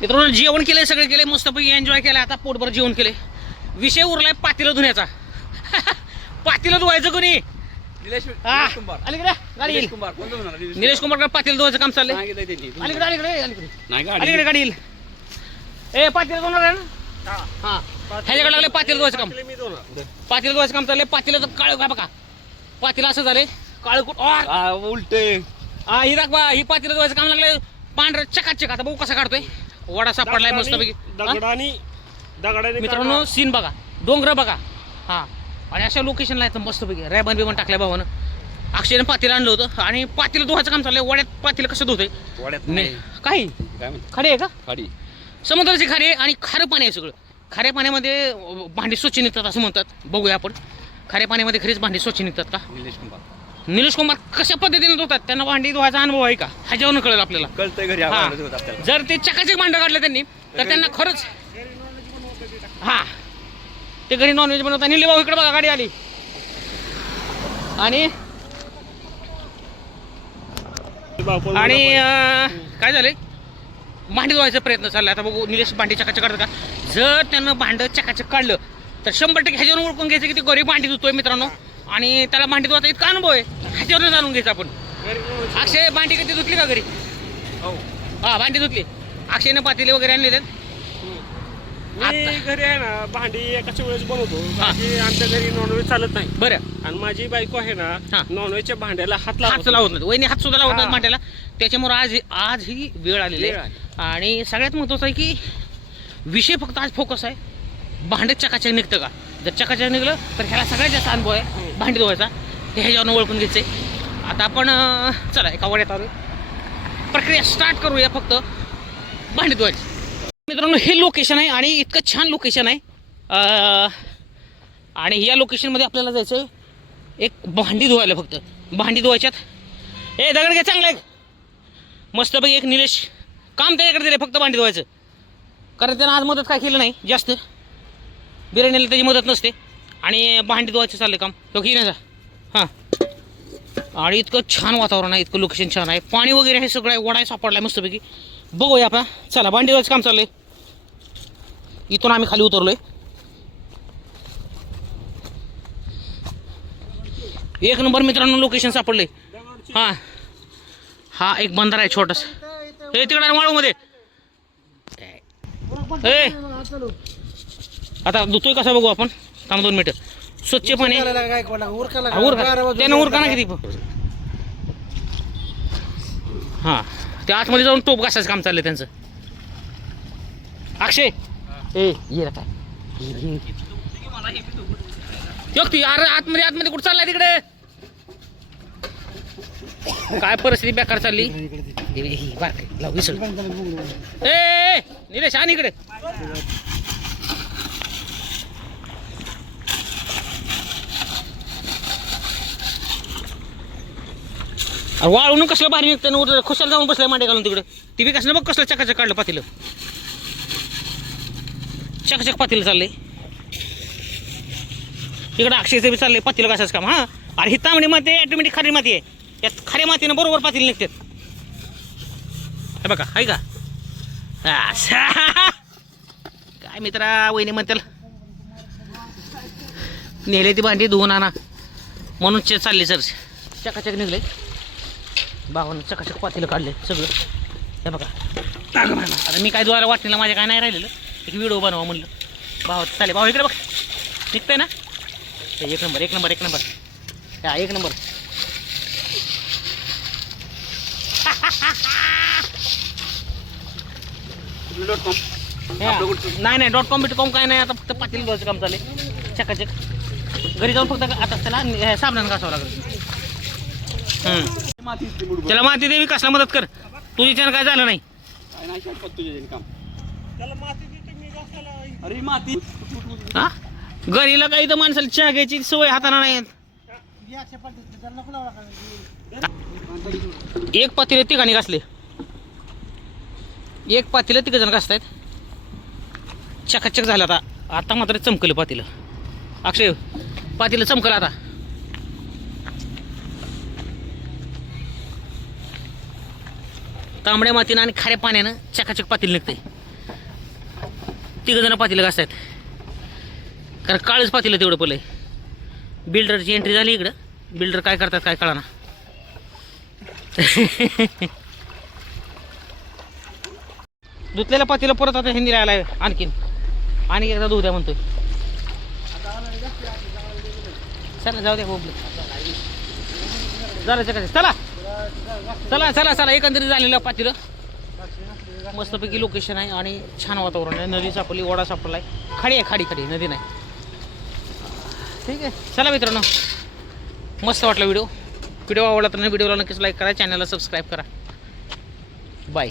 मित्रांनो जेवण केलंय, सगळे केले, मस्तपैकी एन्जॉय केला. आता पोटभर जेवण केले. विषय उरलाय पातेलं धुण्याचा. पातेलं धुवायचं कोणी? अलीकडे गाडी येईल. निलेश कुंभार पातेलं धुवायचं काम चाललंय. अलीकडे अलीकडे अलीकडे अलीकडे गाडी येईल. ए पातेलं धुणार आहे ना? हा ह्याच्याकडे लागले पातेलं धुवायचं काम. पातेलं धुवायचं काम चाललंय. पातेलं तर काळ काय बघा, पातेलं असं झालंय काळ कुठ उलटे. ही दाखवा, ही पातेलं धुवायचं काम लागलंय. पांढरं चकाचक. आता बघू कसा काढतोय. वडा सापडलाय मस्तपैकी. मित्रांनो सीन बघा, डोंगर बघा. हा आणि अशा लोकेशनला आहे मस्तपैकी. रॅबन बिबन टाकल्या भावानं. अक्षयनं पातेलं आणलं होतं आणि पातेलं धुवायचं काम चाललंय. वड्यात पातेलं कसं धुतंय? काही खडे आहे का? खाडी समुद्राची खारी आणि खारं पाणी आहे सगळं. खाऱ्या पाण्यामध्ये भांडी स्वच्छ निघतात असं म्हणतात. बघूया आपण खाऱ्या पाण्यामध्ये खरीच भांडी स्वच्छ निघतात का? निलेश कुमार कशा पद्धतीने धुतात, त्यांना भांडी धुवायचा अनुभव आहे का? ह्याच्यावरून कळेल आपल्याला. कळतंय घरी. जर ते चकाचक भांडं काढलं त्यांनी तर त्यांना खरंच. हा ते घरी नॉनव्हेज बनवतात. निले भाऊ इकडे बघा, गाडी आली. आणि काय झालंय, भांडी धुवायचा प्रयत्न चाललाय. आता बघू निलेश भांडी चकाचक काढतं का. जर त्यानं भांडं चकाचक काढलं तर 100% ह्याच्यावरून ओळखून घ्यायचं की ते घरी भांडी धुतोय मित्रांनो. आणि त्याला भांडी धुवायचा इतका अनुभव आहे, ह्याच्यावरून जाणून घ्यायचं आपण. अक्षय भांडी कधी धुतली का घरी? हा भांडी धुतली. अक्षयने पातेले वगैरे आणले त्यात. मी घरी आहे ना भांडी एकाच वेळेस बनवतो. आमच्या घरी नॉनव्हेज चालत नाही. बरं. आणि माझी बायको आहे ना नॉनव्हेजच्या भांड्याला हात लावत नाही. वहिनी हात सुद्धा लावत नाही भांड्याला. त्याच्यामुळे आज ही वेळ आलेली आहे. आणि सगळ्यात महत्वाचं आहे की विषय फक्त आज फोकस आहे भांडे चकाचक निघतं का. जर चकाचक निघलं तर ह्याला सगळ्यात जास्त अनुभव आहे भांडी धुवायचा. हे ह्याच्यावरून ओळखून घ्यायचंय. आता आपण चला एका वड्यात आलो, प्रक्रिया स्टार्ट करूया. फक्त भांडी धुवायची. मित्रांनो हे लोकेशन आहे आणि इतकं छान लोकेशन आहे. आणि या लोकेशनमध्ये आपल्याला जायचं एक भांडी धुवायला. फक्त भांडी धुवायच्यात. ए दगड घ्या चांगलं एक मस्तपैकी. एक निलेश काम त्याच्याकडे दिले फक्त भांडी धुवायचं, कारण त्यानं आज मदत काय केलं नाही जास्त. बिर्याणीला त्याची मदत नसते. आणि भांडी धुवायचं चाललं काम तो की नाही. हां आणि इतकं छान वातावरण आहे, इतकं लोकेशन छान आहे. पाणी वगैरे हे सगळं आहे. वडा सापडला आहे मस्तपैकी. बघूया आपण. चला भांडी धुवायचं काम चाललंय. इथून आम्ही खाली उतरलोय. एक नंबर मित्रांनो लोकेशन सापडले. हां हा एक बंधारा आहे छोटस. हे तिकडे वाळूमध्ये. आता धुतोय कसा बघू आपण. थांब 2 मिनिटं. स्वच्छ पाणी त्यानं उरका ना किती. हां ते आतमध्ये जाऊन टोप घासायचं काम चाललंय त्यांचं. अक्षय ए ये काय ती आतमध्ये कुठं चाललाय तिकडे. काय परिस्थिती बेकार चालली. ए निलेश आणि इकडे. वाळून कसलं भारी निघतं. खुशाल जाऊन बसलाय मांडे घालून तिकडे. ती बी कसलं बघ कसलं चकाचक काढलं पातेलं. चकाचक पातेलं चाललंय. इकडं अक्षयचं बी चाललंय पातेलं कशाच काम. हां अरे ही तांबडी माती आहे, ऑटोमॅटिक खारी माती आहे. यात खाऱ्या मातीनं बरोबर पातेलं निघतात. हे बघा आहे का. काय मित्रा वहिनी म्हणतील नेले ती भांडी धुवून आणा म्हणून चालली सर. चकाचक निघले. भावानं चकाचक पातेलं काढले सगळं. हे बघा. आता मी काय धुवायला वाटणीला माझ्या काय नाही राहिलेलं. एक व्हिडिओ बनवा म्हणलं. भाव चालेल. भाऊ इकडे बघ निघतंय ना. एक नंबर एक नंबर एक नंबर. हा एक नंबर. नाही .com काय नाही. आता फक्त पातेलं धुवायचं काम चालेल चकाचक. घरी जाऊन फक्त आता त्याला साबणानं घासावं लागेल. त्याला माती देवी कसला मदत कर. तुझी त्यानं काय झालं नाही. हा घरीला काही तर माणसाला चहा घ्यायची सवय हाताना नाही. एक पातेलं तिघांनी घासले. एक पातेलं 3 जण घासतायत. चकाचक झालं. आता मात्र चमकलं पातेलं. अक्षय पातेलं चमकलं आता. तांबड्या मातीनं आणि खाऱ्या पाण्यानं चकाचक पातेलं निघतंय. तिघजण पातेलं घासतायत कारण काळच पातेलं तेवढं पलंय. बिल्डरची एंट्री झाली इकडं. बिल्डर काय करतात काय कळना. धुतलेल्या पातेलं परत आता हिंदी राहिलाय आणखीन आणि एकदा धुऊ द्या म्हणतोय. चला जाऊ द्या बोबले झालं चला चला चला चला चला एकंदरीत झालेलं पातेलं. मस्तपैकी लोकेशन आहे आणि छान वातावरण आहे. नदी सापडली, ओढा सापडलाय. खाडी आहे, खाडी खाडी, नदी नाही. ठीक आहे चला मित्रांनो, मस्त वाटला व्हिडिओ आवडला तर व्हिडिओला नक्कीच लाईक करा, चॅनलला सबस्क्राईब करा. बाय.